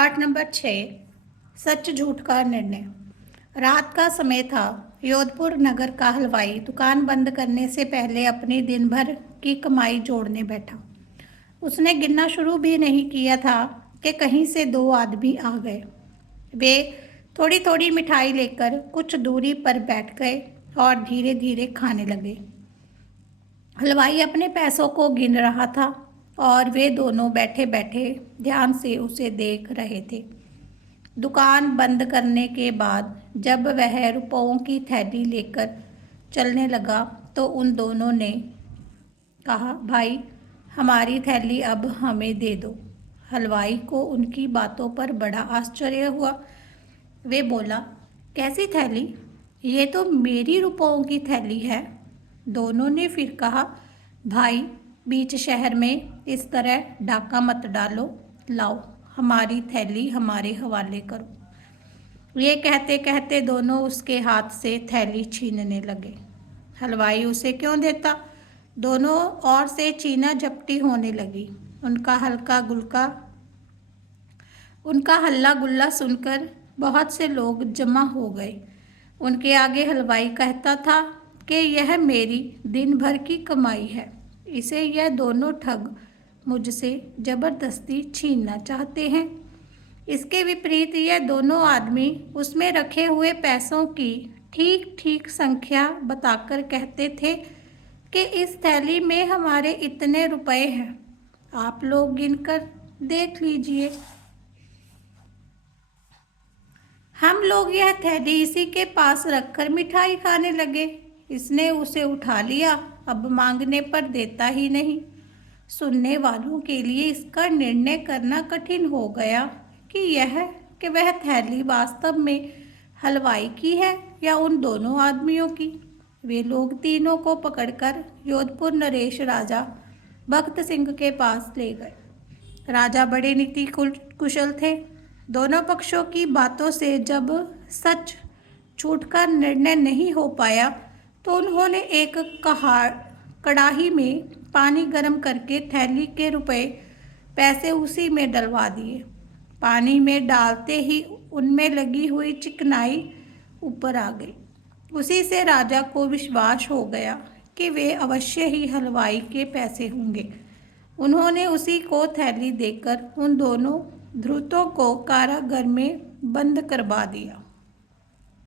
पाठ नंबर 6। सच झूठ का निर्णय। रात का समय था। योधपुर नगर का हलवाई दुकान बंद करने से पहले अपनी दिन भर की कमाई जोड़ने बैठा। उसने गिनना शुरू भी नहीं किया था कि कहीं से दो आदमी आ गए। वे थोड़ी थोड़ी मिठाई लेकर कुछ दूरी पर बैठ गए और धीरे धीरे खाने लगे। हलवाई अपने पैसों को गिन रहा था और वे दोनों बैठे बैठे ध्यान से उसे देख रहे थे। दुकान बंद करने के बाद जब वह रुपयों की थैली लेकर चलने लगा तो उन दोनों ने कहा, भाई हमारी थैली अब हमें दे दो। हलवाई को उनकी बातों पर बड़ा आश्चर्य हुआ। वे बोला, कैसी थैली? ये तो मेरी रुपयों की थैली है। दोनों ने फिर कहा, भाई बीच शहर में इस तरह डाका मत डालो, लाओ हमारी थैली हमारे हवाले करो। ये कहते कहते दोनों उसके हाथ से थैली छीनने लगे। हलवाई उसे क्यों देता? दोनों ओर से छीना झपटी होने लगी। उनका हल्ला गुल्ला सुनकर बहुत से लोग जमा हो गए। उनके आगे हलवाई कहता था कि यह मेरी दिन भर की कमाई है, इसे यह दोनों ठग मुझसे ज़बरदस्ती छीनना चाहते हैं। इसके विपरीत यह दोनों आदमी उसमें रखे हुए पैसों की ठीक ठीक संख्या बताकर कहते थे कि इस थैली में हमारे इतने रुपए हैं, आप लोग गिनकर देख लीजिए। हम लोग यह थैली इसी के पास रखकर मिठाई खाने लगे। इसने उसे उठा लिया, अब मांगने पर देता ही नहीं। सुनने वालों के लिए इसका निर्णय करना कठिन हो गया कि वह थैली वास्तव में हलवाई की है या उन दोनों आदमियों की। वे लोग तीनों को पकड़कर जोधपुर नरेश राजा भगत सिंह के पास ले गए। राजा बड़े नीति कुशल थे। दोनों पक्षों की बातों से जब सच झूठ का निर्णय नहीं हो पाया तो उन्होंने एक कड़ाही में पानी गर्म करके थैली के पैसे उसी में डलवा दिए। पानी में डालते ही उनमें लगी हुई चिकनाई ऊपर आ गई। उसी से राजा को विश्वास हो गया कि वे अवश्य ही हलवाई के पैसे होंगे। उन्होंने उसी को थैली देकर उन दोनों धूर्तों को कारागार में बंद करवा दिया।